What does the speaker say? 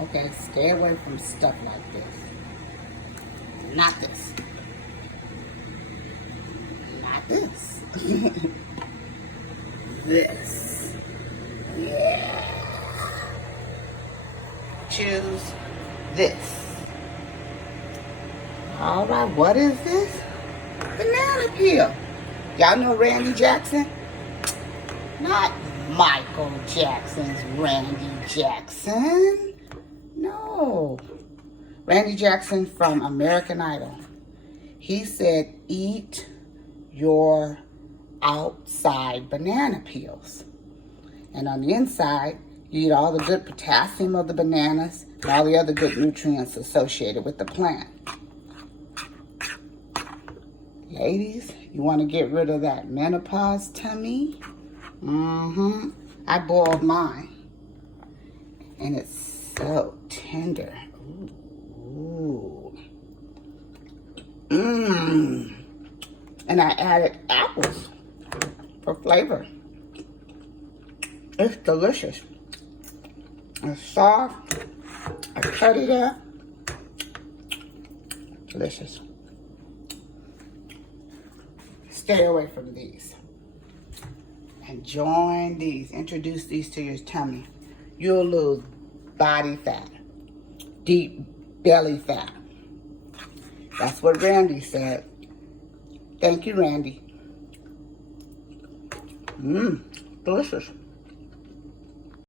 Okay, stay away from stuff like this. Not this. Not this. This. Yeah. Choose this. All right, what is this? Banana peel. Y'all know Randy Jackson? Not Michael Jackson's Randy Jackson. No. Randy Jackson from American Idol. He said, eat your outside banana peels. And on the inside, you eat all the good potassium of the bananas and all the other good nutrients associated with the plant. Ladies, you want to get rid of that menopause tummy? I boiled mine. And it's so tender. Ooh. And I added apples for flavor. It's delicious. It's soft. I cut it up. Delicious. Stay away from these. And join these. Introduce these to your tummy. You'll lose body fat. Deep belly fat. That's what Randy said. Thank you, Randy. Delicious.